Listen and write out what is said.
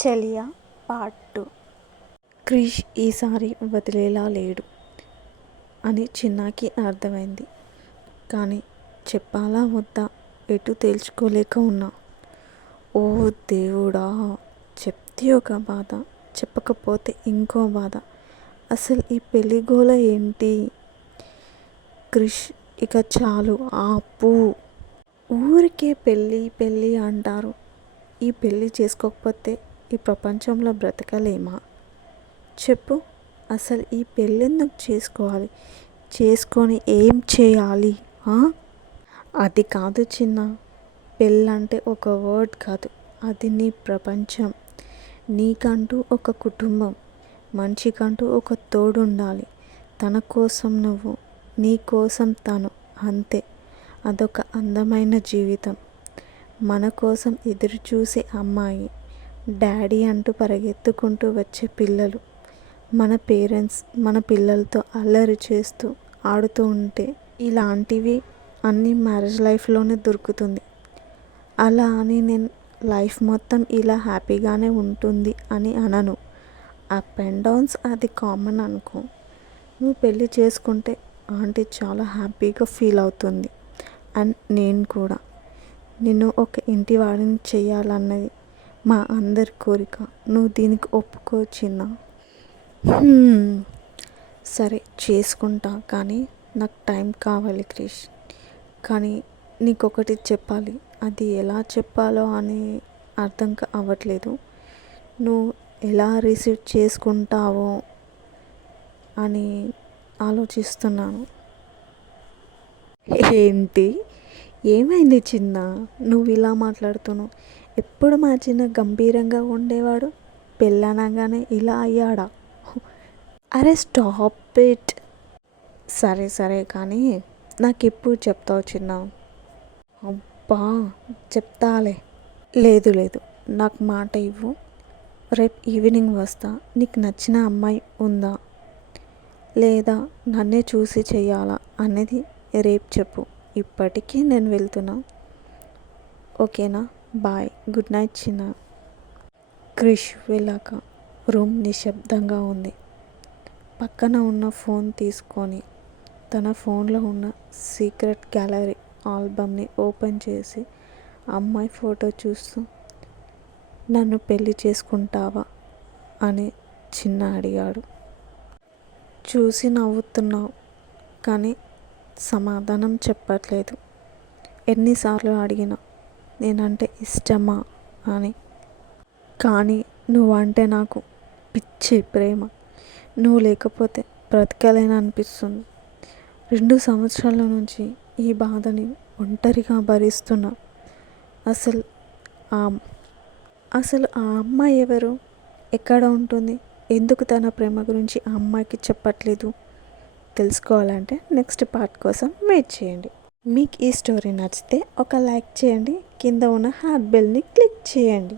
చెలియా part 2. Krish ఈసారి వదిలేలా లేడు అని చిన్నాకి అర్థమైంది. కానీ చెప్పాలా వద్దా ఎటు తేల్చుకోలేక ఉన్నా. ఓ దేవుడా, చెప్తే ఒక బాధ, చెప్పకపోతే ఇంకో బాధ. అసలు ఈ పెళ్లి గోల ఏంటి? క్రిష్, ఇక చాలు ఆపు. ఊరికే పెళ్ళి పెళ్ళి అంటారు. ఈ పెళ్ళి చేసుకోకపోతే ఈ ప్రపంచంలో బ్రతకలేమా? చెప్పు. అసలు ఈ పెళ్ళెందుకు చేసుకోవాలి? చేసుకొని ఏం చేయాలి? అది కాదు చిన్న, పెళ్ళంటే ఒక వర్డ్ కాదు, అది నీ ప్రపంచం. నీకంటూ ఒక కుటుంబం, మనిషికంటూ ఒక తోడు ఉండాలి. తన కోసం నువ్వు, నీ కోసం తను, అంతే. అదొక అందమైన జీవితం. మన కోసం ఎదురు చూసే అమ్మాయి, డాడీ అంటూ పరిగెత్తుకుంటూ వచ్చే పిల్లలు, మన పేరెంట్స్ మన పిల్లలతో అల్లరి చేస్తూ ఆడుతూ ఉంటే, ఇలాంటివి అన్నీ మ్యారేజ్ లైఫ్లోనే దొరుకుతుంది. అలా అని నేను లైఫ్ మొత్తం ఇలా హ్యాపీగానే ఉంటుంది అని అనను. అప్ అండ్ డౌన్స్ అది కామన్ అనుకో. నువ్వు పెళ్ళి చేసుకుంటే ఆంటీ చాలా హ్యాపీగా ఫీల్ అవుతుంది. అండ్ నేను కూడా నిన్ను ఒక ఇంటి వాడిని చెయ్యాలన్నది మా అందరి కోరిక. నువ్వు దీనికి ఒప్పుకో చిన్న. సరే చేసుకుంటా, కానీ నాకు టైం కావాలి క్రిష్. కానీ నీకొకటి చెప్పాలి, అది ఎలా చెప్పాలో అని అర్థం అవ్వట్లేదు. నువ్వు ఎలా రిసీవ్ చేసుకుంటావో అని ఆలోచిస్తున్నాను. ఏంటి? ఏమైంది చిన్న? నువ్వు ఇలా మాట్లాడుతున్నావు? ఎప్పుడు మా చిన్న గంభీరంగా ఉండేవాడు, పెళ్ళనగానే ఇలా అయ్యాడా? అరే స్టాప్ ఇట్. సరే సరే కానీ నాకు ఎప్పుడు చెప్తావు చిన్న? అబ్బా చెప్తాలే. లేదు లేదు, నాకు మాట ఇవ్వు. రేపు ఈవినింగ్ వస్తా. నీకు నచ్చిన అమ్మాయి ఉందా లేదా నన్నే చూసి చెయ్యాలా అనేది రేపు చెప్పు. ఇప్పటికీ నేను వెళ్తున్నా, ఓకేనా? బాయ్, గుడ్ నైట్ చిన్న. క్రిష్ వెళ్ళాక రూమ్ నిశ్శబ్దంగా ఉంది. పక్కన ఉన్న ఫోన్ తీసుకొని తన ఫోన్లో ఉన్న సీక్రెట్ గ్యాలరీ ఆల్బమ్ని ఓపెన్ చేసి అమ్మాయి ఫోటో చూస్తూ, నన్ను పెళ్ళి చేసుకుంటావా అని చిన్న అడిగాడు. చూసి నవ్వుతున్నావు కానీ సమాధానం చెప్పట్లేదు. ఎన్నిసార్లు అడిగినా నేనంటే ఇష్టమా అని. కానీ నువ్వంటే నాకు పిచ్చి ప్రేమ. నువ్వు లేకపోతే బ్రతకలేననిపిస్తుంది. 2 సంవత్సరాల నుంచి ఈ బాధని ఒంటరిగా భరిస్తున్నా. అసలు ఆ అమ్మాయి ఎవరు? ఎక్కడ ఉంటుంది? ఎందుకు తన ప్రేమ గురించి ఆ అమ్మాయికి చెప్పట్లేదు? తెలుసుకోవాలంటే నెక్స్ట్ పార్ట్ కోసం వెయిట్ చేయండి. మీకు ఈ స్టోరీ నచ్చితే ఒక లైక్ చేయండి, కింద ఉన్న హార్ట్ బెల్ని క్లిక్ చేయండి.